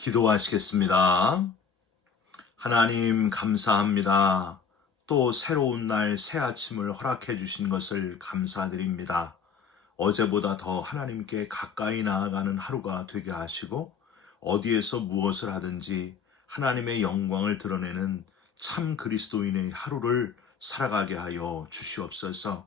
기도하시겠습니다. 하나님 감사합니다. 또 새로운 날 새 아침을 허락해 주신 것을 감사드립니다. 어제보다 더 하나님께 가까이 나아가는 하루가 되게 하시고 어디에서 무엇을 하든지 하나님의 영광을 드러내는 참 그리스도인의 하루를 살아가게 하여 주시옵소서.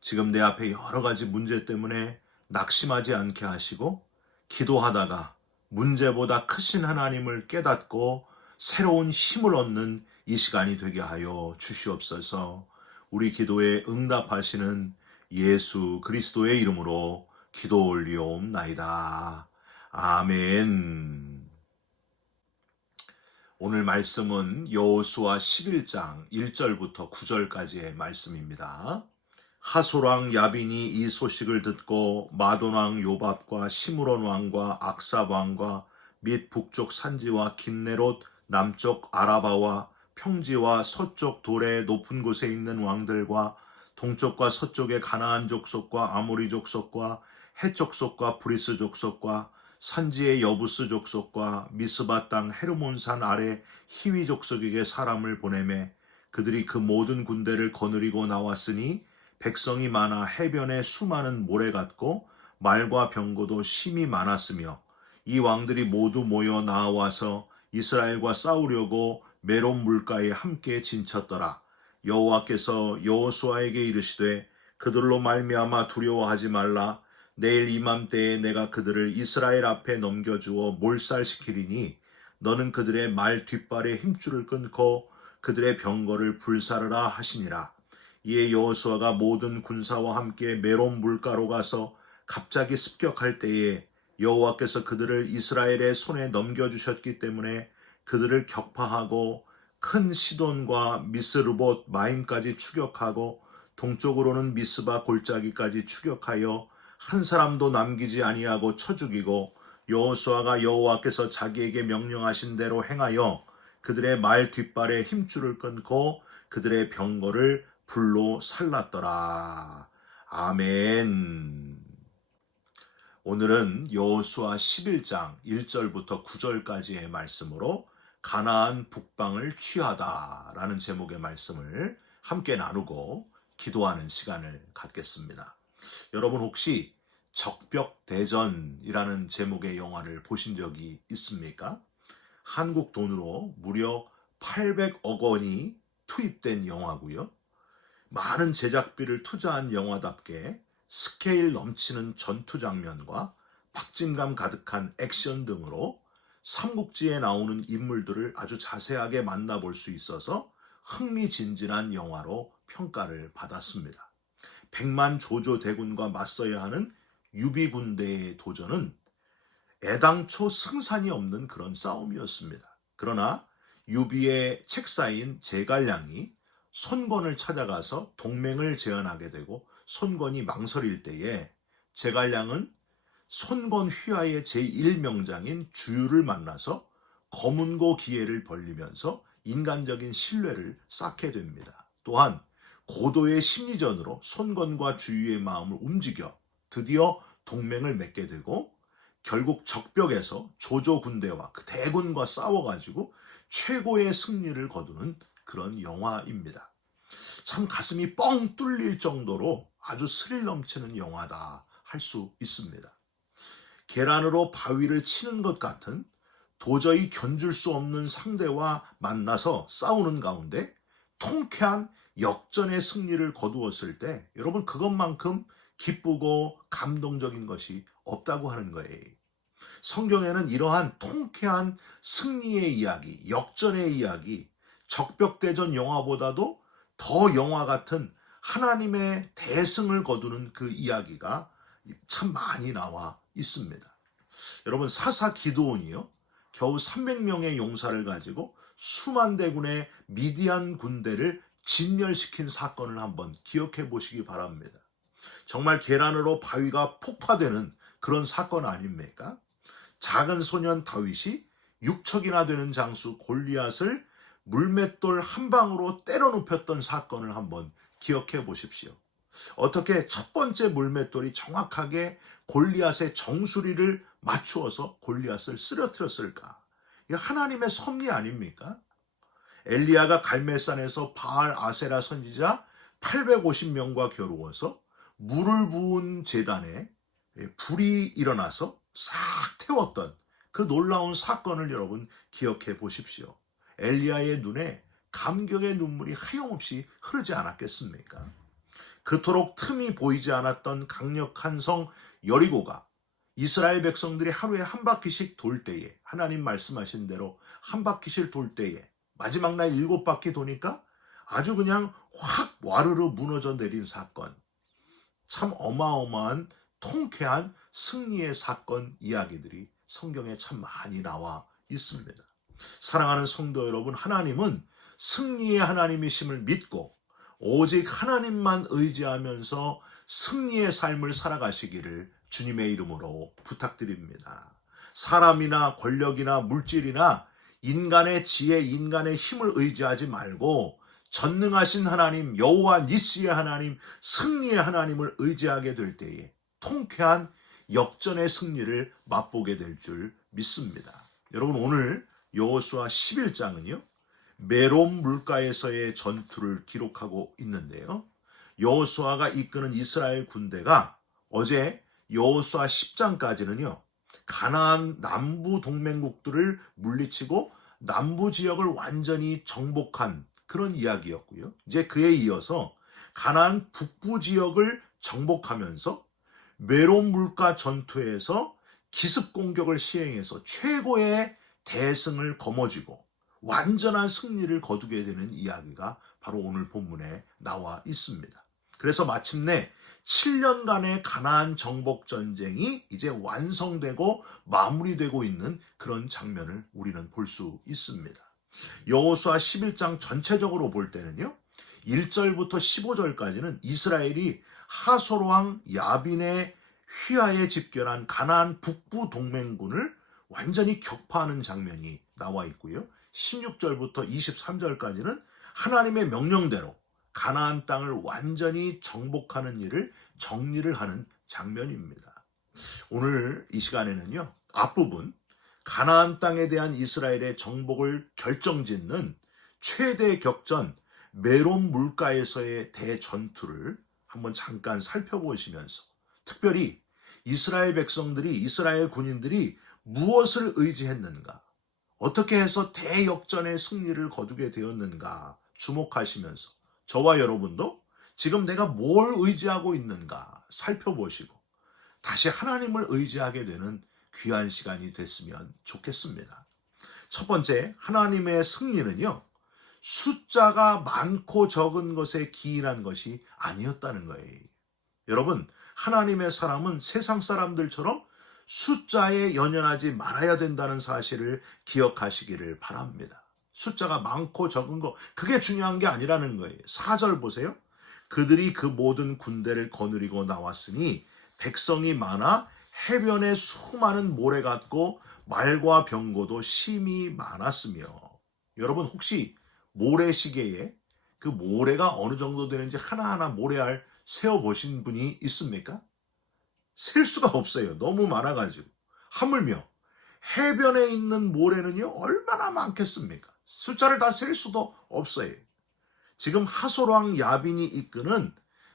지금 내 앞에 여러 가지 문제 때문에 낙심하지 않게 하시고 기도하다가 문제보다 크신 하나님을 깨닫고 새로운 힘을 얻는 이 시간이 되게 하여 주시옵소서. 우리 기도에 응답하시는 예수 그리스도의 이름으로 기도 올리옵나이다. 아멘. 오늘 말씀은 여호수아 11장 1절부터 9절까지의 말씀입니다. 하솔왕 야빈이 이 소식을 듣고 마돈 왕 요밥과 시므론 왕과 악삽 왕과 및 북쪽 산지와 긴네롯 남쪽 아라바와 평지와 서쪽 돌의 높은 곳에 있는 왕들과 동쪽과 서쪽의 가나안 족속과 아모리 족속과 헷 족속과 브리스 족속과 산지의 여부스 족속과 미스바 땅 헤르몬산 아래 히위 족속에게 사람을 보내매 그들이 그 모든 군대를 거느리고 나왔으니 백성이 많아 해변에 수많은 모래 같고 말과 병거도 심히 많았으며 이 왕들이 모두 모여 나와서 이스라엘과 싸우려고 메론 물가에 함께 진쳤더라. 여호와께서 여호수아에게 이르시되 그들로 말미암아 두려워하지 말라. 내일 이맘때에 내가 그들을 이스라엘 앞에 넘겨주어 몰살시키리니 너는 그들의 말 뒷발에 힘줄을 끊고 그들의 병거를 불사르라 하시니라. 이에 여호수아가 모든 군사와 함께 메론 물가로 가서 갑자기 습격할 때에 여호와께서 그들을 이스라엘의 손에 넘겨주셨기 때문에 그들을 격파하고 큰 시돈과 미스르봇 마임까지 추격하고 동쪽으로는 미스바 골짜기까지 추격하여 한 사람도 남기지 아니하고 쳐 죽이고 여호수아가 여호와께서 자기에게 명령하신 대로 행하여 그들의 말 뒷발에 힘줄을 끊고 그들의 병거를 불로 살랐더라. 아멘. 오늘은 여호수아 11장 1절부터 9절까지의 말씀으로 가나안 북방을 취하다라는 제목의 말씀을 함께 나누고 기도하는 시간을 갖겠습니다. 여러분 혹시 적벽대전이라는 제목의 영화를 보신 적이 있습니까? 한국 돈으로 무려 800억 원이 투입된 영화고요. 많은 제작비를 투자한 영화답게 스케일 넘치는 전투 장면과 박진감 가득한 액션 등으로 삼국지에 나오는 인물들을 아주 자세하게 만나볼 수 있어서 흥미진진한 영화로 평가를 받았습니다. 100만 조조 대군과 맞서야 하는 유비 군대의 도전은 애당초 승산이 없는 그런 싸움이었습니다. 그러나 유비의 책사인 제갈량이 손권을 찾아가서 동맹을 제안하게 되고 손권이 망설일 때에 제갈량은 손권 휘하의 제1명장인 주유를 만나서 검은고 기회를 벌리면서 인간적인 신뢰를 쌓게 됩니다. 또한 고도의 심리전으로 손권과 주유의 마음을 움직여 드디어 동맹을 맺게 되고 결국 적벽에서 조조 군대와 그 대군과 싸워가지고 최고의 승리를 거두는 그런 영화입니다. 참 가슴이 뻥 뚫릴 정도로 아주 스릴 넘치는 영화다 할 수 있습니다. 계란으로 바위를 치는 것 같은 도저히 견줄 수 없는 상대와 만나서 싸우는 가운데 통쾌한 역전의 승리를 거두었을 때 여러분 그것만큼 기쁘고 감동적인 것이 없다고 하는 거예요. 성경에는 이러한 통쾌한 승리의 이야기, 역전의 이야기, 적벽대전 영화보다도 더 영화 같은 하나님의 대승을 거두는 그 이야기가 참 많이 나와 있습니다. 여러분 사사 기드온이요 겨우 300명의 용사를 가지고 수만 대군의 미디안 군대를 진멸시킨 사건을 한번 기억해 보시기 바랍니다. 정말 계란으로 바위가 폭파되는 그런 사건 아닙니까? 작은 소년 다윗이 6척이나 되는 장수 골리앗을 물맷돌 한 방으로 때려 눕혔던 사건을 한번 기억해 보십시오. 어떻게 첫 번째 물맷돌이 정확하게 골리앗의 정수리를 맞추어서 골리앗을 쓰러뜨렸을까? 이게 하나님의 섭리 아닙니까? 엘리야가 갈멜산에서 바알 아세라 선지자 850명과 겨루어서 물을 부은 제단에 불이 일어나서 싹 태웠던 그 놀라운 사건을 여러분 기억해 보십시오. 엘리야의 눈에 감격의 눈물이 하염없이 흐르지 않았겠습니까? 그토록 틈이 보이지 않았던 강력한 성 여리고가 이스라엘 백성들이 하루에 한 바퀴씩 돌 때에, 하나님 말씀하신 대로 한 바퀴씩 돌 때에 마지막 날 7바퀴 도니까 아주 그냥 확 와르르 무너져 내린 사건, 참 어마어마한 통쾌한 승리의 사건 이야기들이 성경에 참 많이 나와 있습니다. 사랑하는 성도 여러분, 하나님은 승리의 하나님이심을 믿고 오직 하나님만 의지하면서 승리의 삶을 살아가시기를 주님의 이름으로 부탁드립니다. 사람이나 권력이나 물질이나 인간의 지혜, 인간의 힘을 의지하지 말고 전능하신 하나님, 여호와 니스의 하나님, 승리의 하나님을 의지하게 될 때에 통쾌한 역전의 승리를 맛보게 될 줄 믿습니다. 여러분, 오늘 여호수아 11장은요 메롬 물가에서의 전투를 기록하고 있는데요, 여호수아가 이끄는 이스라엘 군대가 어제 여호수아 10장까지는요 가나안 남부 동맹국들을 물리치고 남부 지역을 완전히 정복한 그런 이야기였고요. 이제 그에 이어서 가나안 북부 지역을 정복하면서 메론 물가 전투에서 기습 공격을 시행해서 최고의 대승을 거머쥐고 완전한 승리를 거두게 되는 이야기가 바로 오늘 본문에 나와 있습니다. 그래서 마침내 7년간의 가나안 정복 전쟁이 이제 완성되고 마무리되고 있는 그런 장면을 우리는 볼 수 있습니다. 여호수아 11장 전체적으로 볼 때는요, 1절부터 15절까지는 이스라엘이 하솔 왕 야빈의 휘하에 집결한 가나안 북부 동맹군을 완전히 격파하는 장면이 나와 있고요, 16절부터 23절까지는 하나님의 명령대로 가나안 땅을 완전히 정복하는 일을 정리를 하는 장면입니다. 오늘 이 시간에는요, 앞부분 가나안 땅에 대한 이스라엘의 정복을 결정짓는 최대 격전 메론 물가에서의 대전투를 한번 잠깐 살펴보시면서 특별히 이스라엘 백성들이, 이스라엘 군인들이 무엇을 의지했는가, 어떻게 해서 대역전의 승리를 거두게 되었는가 주목하시면서 저와 여러분도 지금 내가 뭘 의지하고 있는가 살펴보시고 다시 하나님을 의지하게 되는 귀한 시간이 됐으면 좋겠습니다. 첫 번째, 하나님의 승리는요, 숫자가 많고 적은 것에 기인한 것이 아니었다는 거예요. 여러분, 하나님의 사람은 세상 사람들처럼 숫자에 연연하지 말아야 된다는 사실을 기억하시기를 바랍니다. 숫자가 많고 적은 거, 그게 중요한 게 아니라는 거예요. 4절 보세요. 그들이 그 모든 군대를 거느리고 나왔으니 백성이 많아 해변에 수많은 모래 같고 말과 병거도 심히 많았으며. 여러분, 혹시 모래시계에 그 모래가 어느 정도 되는지 하나하나 모래알 세어보신 분이 있습니까? 셀 수가 없어요. 너무 많아가지고. 하물며 해변에 있는 모래는요 얼마나 많겠습니까? 숫자를 다 셀 수도 없어요. 지금 하솔왕 야빈이 이끄는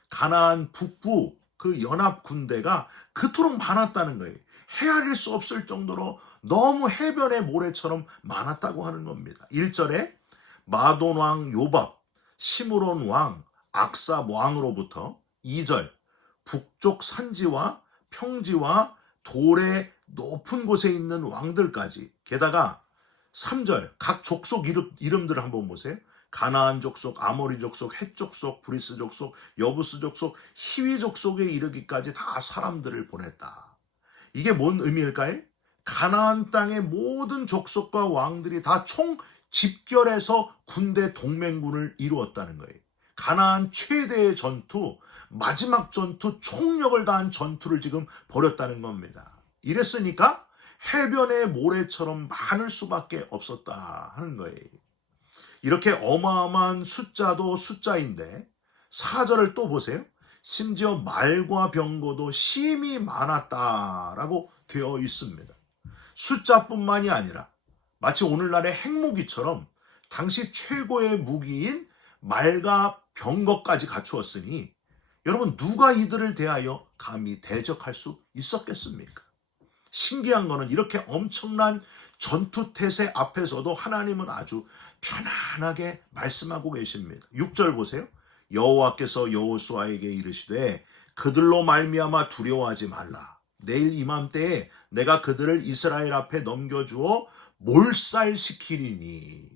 가나안 북부 그 연합 군대가 그토록 많았다는 거예요. 헤아릴 수 없을 정도로 너무 해변의 모래처럼 많았다고 하는 겁니다. 1절에 마돈 왕 요밥, 시므론 왕, 악삽 왕으로부터 2절 북쪽 산지와 평지와 돌의 높은 곳에 있는 왕들까지, 게다가 3절 각 족속 이름들을 한번 보세요. 가나안 족속, 아모리 족속, 헷 족속, 브리스 족속, 여부스 족속, 히위 족속에 이르기까지 다 사람들을 보냈다. 이게 뭔 의미일까요? 가나안 땅의 모든 족속과 왕들이 다 총 집결해서 군대 동맹군을 이루었다는 거예요. 가나안 최대의 전투, 마지막 전투, 총력을 다한 전투를 지금 벌였다는 겁니다. 이랬으니까 해변의 모래처럼 많을 수밖에 없었다 하는 거예요. 이렇게 어마어마한 숫자도 숫자인데 4절을 또 보세요. 심지어 말과 병거도 심히 많았다라고 되어 있습니다. 숫자뿐만이 아니라 마치 오늘날의 핵무기처럼 당시 최고의 무기인 말과 병거까지 갖추었으니 여러분 누가 이들을 대하여 감히 대적할 수 있었겠습니까? 신기한 거는 이렇게 엄청난 전투태세 앞에서도 하나님은 아주 편안하게 말씀하고 계십니다. 6절 보세요. 여호와께서 여호수아에게 이르시되 그들로 말미암아 두려워하지 말라. 내일 이맘때에 내가 그들을 이스라엘 앞에 넘겨주어 몰살시키리니.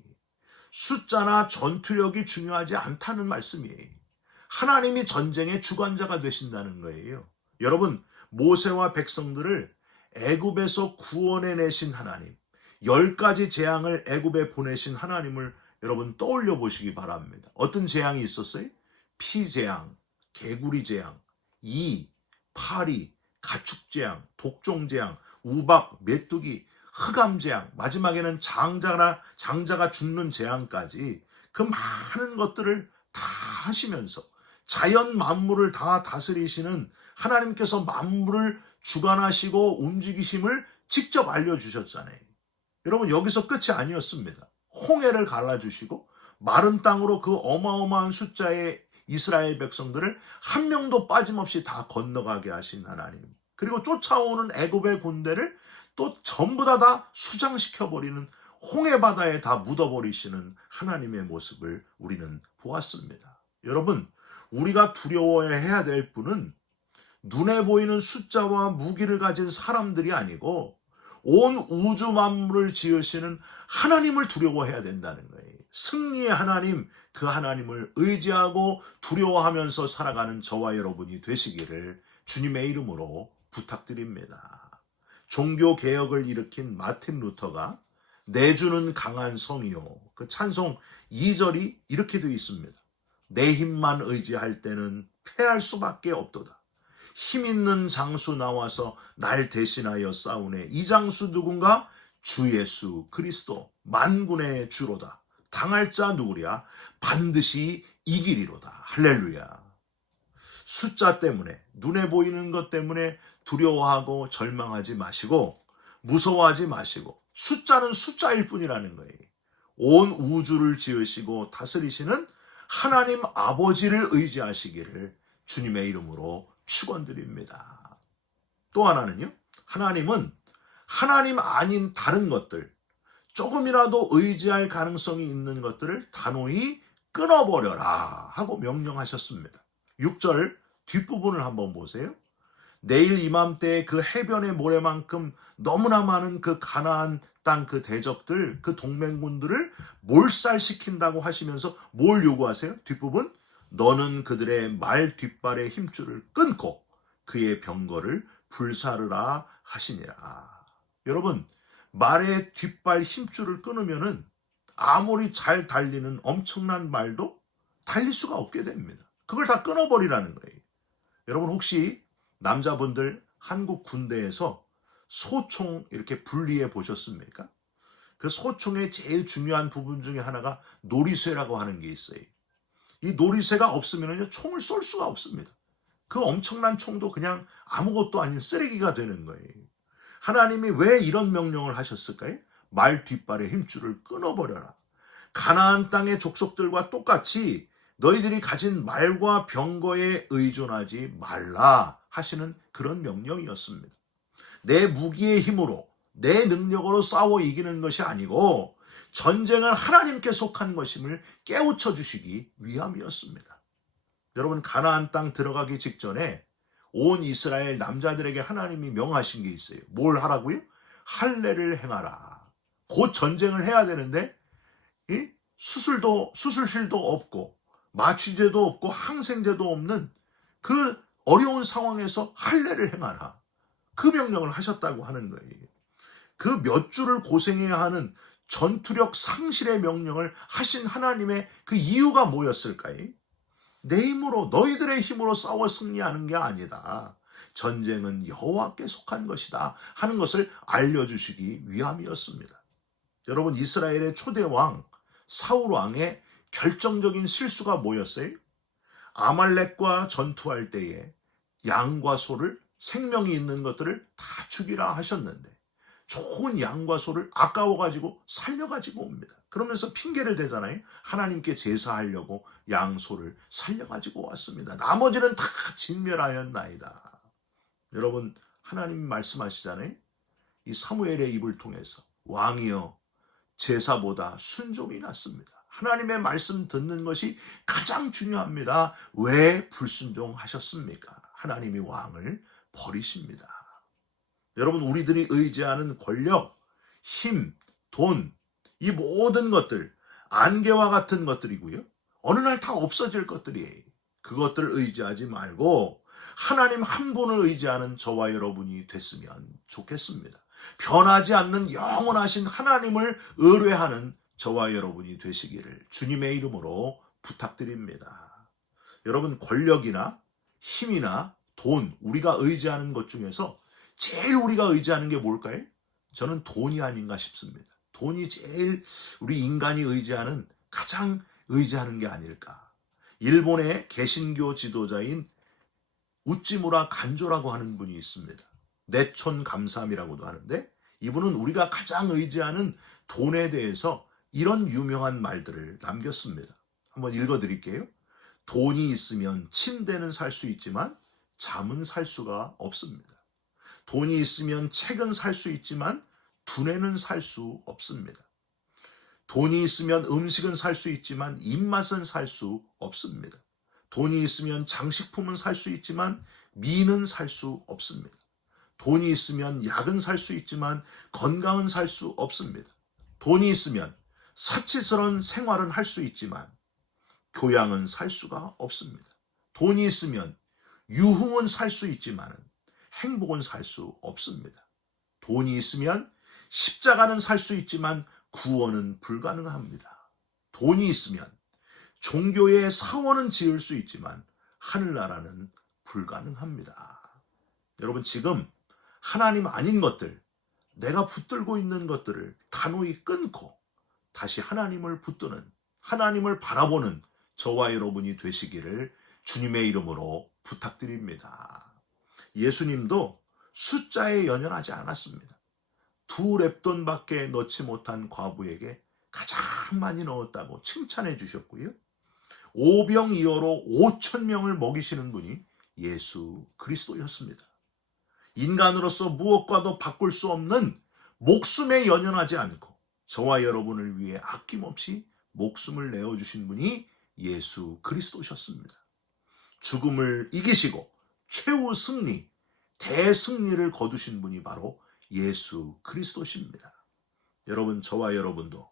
숫자나 전투력이 중요하지 않다는 말씀이에요. 하나님이 전쟁의 주관자가 되신다는 거예요. 여러분, 모세와 백성들을 애굽에서 구원해 내신 하나님, 10가지 재앙을 애굽에 보내신 하나님을 여러분 떠올려 보시기 바랍니다. 어떤 재앙이 있었어요? 피재앙, 개구리재앙, 파리, 가축재앙, 독종재앙, 우박, 메뚜기, 흑암재앙, 마지막에는 장자가 죽는 재앙까지 그 많은 것들을 다 하시면서 자연 만물을 다 다스리시는 하나님께서 만물을 주관하시고 움직이심을 직접 알려주셨잖아요. 여러분 여기서 끝이 아니었습니다. 홍해를 갈라주시고 마른 땅으로 그 어마어마한 숫자의 이스라엘 백성들을 한 명도 빠짐없이 다 건너가게 하신 하나님. 그리고 쫓아오는 애굽의 군대를 또 전부 다 수장시켜버리는 홍해바다에 다 묻어버리시는 하나님의 모습을 우리는 보았습니다. 여러분, 우리가 두려워해야 될 분은 눈에 보이는 숫자와 무기를 가진 사람들이 아니고 온 우주 만물을 지으시는 하나님을 두려워해야 된다는 거예요. 승리의 하나님, 그 하나님을 의지하고 두려워하면서 살아가는 저와 여러분이 되시기를 주님의 이름으로 부탁드립니다. 종교개혁을 일으킨 마틴 루터가 내주는 강한 성이요, 그 찬송 2절이 이렇게 되어 있습니다. 내 힘만 의지할 때는 패할 수밖에 없도다. 힘 있는 장수 나와서 날 대신하여 싸우네. 이 장수 누군가? 주 예수 그리스도 만군의 주로다. 당할 자 누구랴? 반드시 이기리로다. 할렐루야. 숫자 때문에, 눈에 보이는 것 때문에 두려워하고 절망하지 마시고 무서워하지 마시고, 숫자는 숫자일 뿐이라는 거예요. 온 우주를 지으시고 다스리시는 하나님 아버지를 의지하시기를 주님의 이름으로 축원드립니다. 또 하나는요, 하나님은 하나님 아닌 다른 것들, 조금이라도 의지할 가능성이 있는 것들을 단호히 끊어버려라 하고 명령하셨습니다. 6절 뒷부분을 한번 보세요. 내일 이맘때에 그 해변의 모래만큼 너무나 많은 그 가나안 땅 그 대적들, 그 동맹군들을 몰살시킨다고 하시면서 뭘 요구하세요? 뒷부분, 너는 그들의 말 뒷발의 힘줄을 끊고 그의 병거를 불사르라 하시니라. 여러분, 말의 뒷발 힘줄을 끊으면은 아무리 잘 달리는 엄청난 말도 달릴 수가 없게 됩니다. 그걸 다 끊어버리라는 거예요. 여러분 혹시 남자분들 한국 군대에서 소총 이렇게 분리해 보셨습니까? 그 소총의 제일 중요한 부분 중에 하나가 놀이쇠라고 하는 게 있어요. 이 놀이쇠가 없으면 총을 쏠 수가 없습니다. 그 엄청난 총도 그냥 아무것도 아닌 쓰레기가 되는 거예요. 하나님이 왜 이런 명령을 하셨을까요? 말 뒷발의 힘줄을 끊어버려라. 가나안 땅의 족속들과 똑같이 너희들이 가진 말과 병거에 의존하지 말라 하시는 그런 명령이었습니다. 내 무기의 힘으로, 내 능력으로 싸워 이기는 것이 아니고 전쟁은 하나님께 속한 것임을 깨우쳐 주시기 위함이었습니다. 여러분, 가나안 땅 들어가기 직전에 온 이스라엘 남자들에게 하나님이 명하신 게 있어요. 뭘 하라고요? 할례를 행하라. 곧 전쟁을 해야 되는데 수술실도 없고 마취제도 없고 항생제도 없는 그 어려운 상황에서 할례를 행하라. 그 명령을 하셨다고 하는 거예요. 그 몇 주를 고생해야 하는 전투력 상실의 명령을 하신 하나님의 그 이유가 뭐였을까요? 내 힘으로, 너희들의 힘으로 싸워 승리하는 게 아니다. 전쟁은 여호와께 속한 것이다 하는 것을 알려주시기 위함이었습니다. 여러분, 이스라엘의 초대왕 사울 왕의 결정적인 실수가 뭐였어요? 아말렉과 전투할 때에 양과 소를, 생명이 있는 것들을 다 죽이라 하셨는데 좋은 양과 소를 아까워가지고 살려가지고 옵니다. 그러면서 핑계를 대잖아요. 하나님께 제사하려고 양소를 살려가지고 왔습니다. 나머지는 다 진멸하였나이다. 여러분, 하나님 말씀하시잖아요. 이 사무엘의 입을 통해서 왕이여 제사보다 순종이 낫습니다. 하나님의 말씀 듣는 것이 가장 중요합니다. 왜 불순종하셨습니까? 하나님이 왕을 버리십니다. 여러분, 우리들이 의지하는 권력, 힘, 돈, 이 모든 것들, 안개와 같은 것들이고요. 어느 날 다 없어질 것들이에요. 그것들을 의지하지 말고 하나님 한 분을 의지하는 저와 여러분이 됐으면 좋겠습니다. 변하지 않는 영원하신 하나님을 의뢰하는 저와 여러분이 되시기를 주님의 이름으로 부탁드립니다. 여러분, 권력이나 힘이나 돈, 우리가 의지하는 것 중에서 제일 우리가 의지하는 게 뭘까요? 저는 돈이 아닌가 싶습니다. 돈이 제일 우리 인간이 의지하는, 가장 의지하는 게 아닐까. 일본의 개신교 지도자인 우찌무라 간조라고 하는 분이 있습니다. 내촌 감삼이라고도 하는데, 이분은 우리가 가장 의지하는 돈에 대해서 이런 유명한 말들을 남겼습니다. 한번 읽어드릴게요. 돈이 있으면 침대는 살 수 있지만 잠은 살 수가 없습니다. 돈이 있으면 책은 살 수 있지만 두뇌는 살 수 없습니다. 돈이 있으면 음식은 살 수 있지만 입맛은 살 수 없습니다. 돈이 있으면 장식품은 살 수 있지만 미는 살 수 없습니다. 돈이 있으면 약은 살 수 있지만 건강은 살 수 없습니다. 돈이 있으면 사치스러운 생활은 할 수 있지만 교양은 살 수가 없습니다. 돈이 있으면 유흥은 살 수 있지만 행복은 살 수 없습니다. 돈이 있으면 십자가는 살 수 있지만 구원은 불가능합니다. 돈이 있으면 종교의 사원은 지을 수 있지만 하늘나라는 불가능합니다. 여러분, 지금 하나님 아닌 것들, 내가 붙들고 있는 것들을 단호히 끊고 다시 하나님을 붙드는, 하나님을 바라보는 저와 여러분이 되시기를 주님의 이름으로 부탁드립니다. 예수님도 숫자에 연연하지 않았습니다. 2렙돈밖에 넣지 못한 과부에게 가장 많이 넣었다고 칭찬해 주셨고요. 오병이어로 5,000명을 먹이시는 분이 예수 그리스도였습니다. 인간으로서 무엇과도 바꿀 수 없는 목숨에 연연하지 않고 저와 여러분을 위해 아낌없이 목숨을 내어주신 분이 예수 그리스도셨습니다. 죽음을 이기시고 최후 승리, 대승리를 거두신 분이 바로 예수 그리스도십니다. 여러분, 저와 여러분도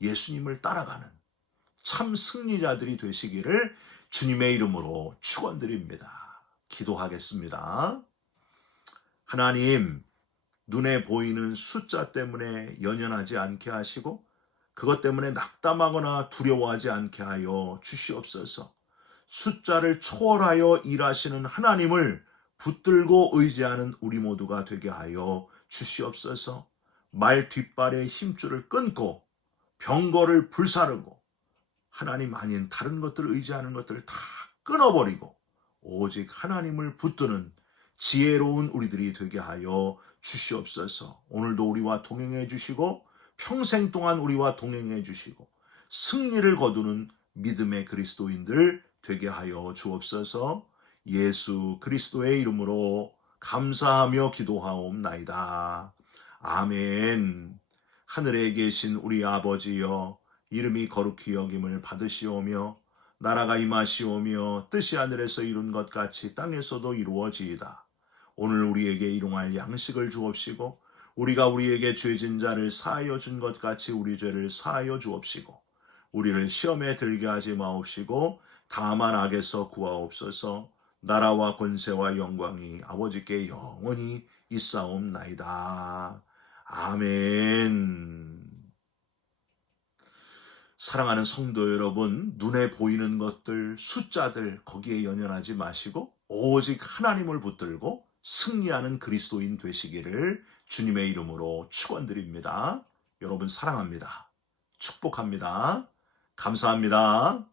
예수님을 따라가는 참 승리자들이 되시기를 주님의 이름으로 축원드립니다. 기도하겠습니다. 하나님, 눈에 보이는 숫자 때문에 연연하지 않게 하시고 그것 때문에 낙담하거나 두려워하지 않게 하여 주시옵소서. 숫자를 초월하여 일하시는 하나님을 붙들고 의지하는 우리 모두가 되게 하여 주시옵소서. 말 뒷발의 힘줄을 끊고 병거를 불사르고 하나님 아닌 다른 것들을 의지하는 것들을 다 끊어버리고 오직 하나님을 붙드는 지혜로운 우리들이 되게 하여 주시옵소서. 오늘도 우리와 동행해 주시고 평생 동안 우리와 동행해 주시고 승리를 거두는 믿음의 그리스도인들 되게 하여 주옵소서. 예수 그리스도의 이름으로 감사하며 기도하옵나이다. 아멘. 하늘에 계신 우리 아버지여, 이름이 거룩히 여김을 받으시오며 나라가 임하시오며 뜻이 하늘에서 이룬 것 같이 땅에서도 이루어지이다. 오늘 우리에게 일용할 양식을 주옵시고 우리가 우리에게 죄진 자를 사하여 준 것 같이 우리 죄를 사하여 주옵시고 우리를 시험에 들게 하지 마옵시고 다만 악에서 구하옵소서. 나라와 권세와 영광이 아버지께 영원히 있사옵나이다. 아멘. 사랑하는 성도 여러분, 눈에 보이는 것들, 숫자들 거기에 연연하지 마시고 오직 하나님을 붙들고 승리하는 그리스도인 되시기를 주님의 이름으로 축원드립니다. 여러분 사랑합니다. 축복합니다. 감사합니다.